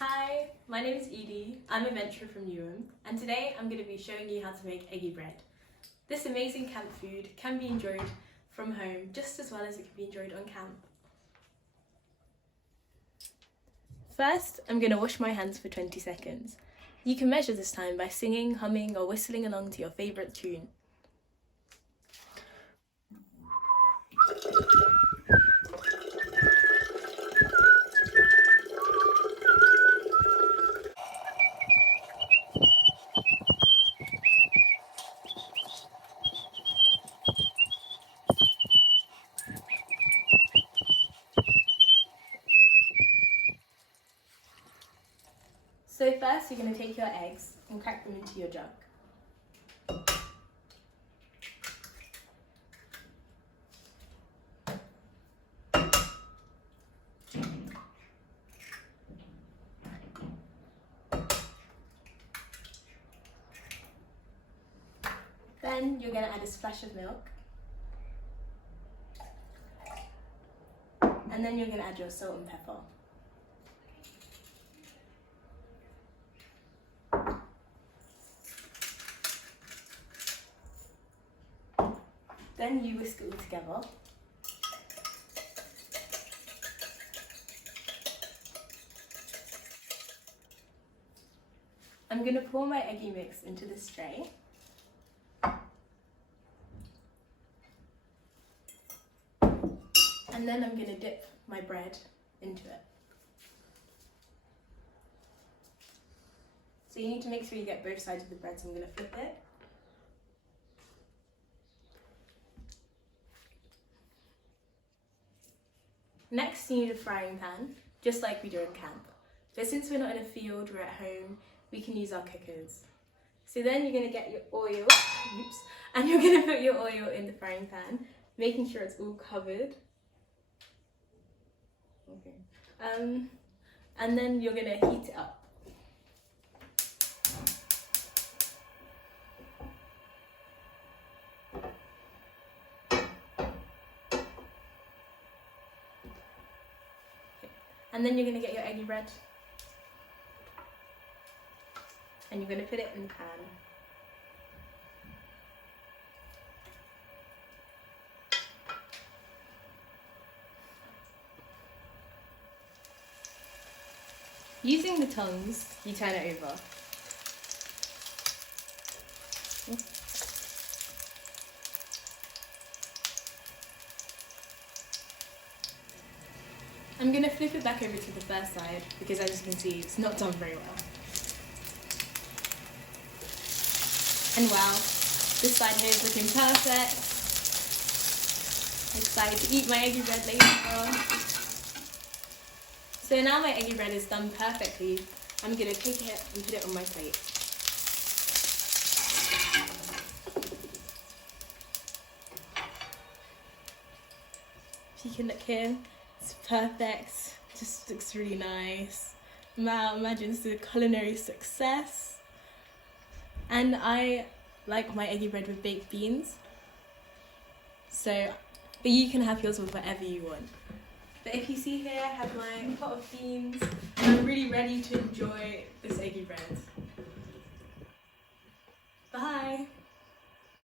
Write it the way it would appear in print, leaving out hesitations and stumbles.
Hi, my name is Edie. I'm a venturer from Newham, and today I'm going to be showing you how to make Eggy bread. This amazing camp food can be enjoyed from home just as well as it can be enjoyed on camp. First, I'm going to wash my hands for 20 seconds. You can measure this time by singing, humming or whistling along to your favourite tune. So first you're going to take your eggs and crack them into your jug. Then you're going to add a splash of milk. And then you're going to add your salt and pepper. Then you whisk it all together. I'm going to pour my eggy mix into this tray. And then I'm going to dip my bread into it. So you need to make sure you get both sides of the bread, so I'm going to flip it. Next, you need a frying pan, just like we do in camp. But since we're not in a field, we're at home, we can use our cookers. So then you're going to get your oil, and you're going to put your oil in the frying pan, making sure it's all covered. Okay. And then you're going to heat it up. And then you're going to get your eggy bread and you're going to put it in the pan. Using the tongs, you turn it over. I'm going to flip it back over to the first side because, as you can see, it's not done very well. And wow, this side here is looking perfect. I'm excited to eat my eggy bread later on. So now my eggy bread is done perfectly. I'm going to take it and put it on my plate. If you can look here, it's perfect, just looks really nice. Wow, imagine it's a culinary success. And I like my eggy bread with baked beans. But you can have yours with whatever you want. But if you see here, I have my pot of beans. And I'm really ready to enjoy this eggy bread. Bye!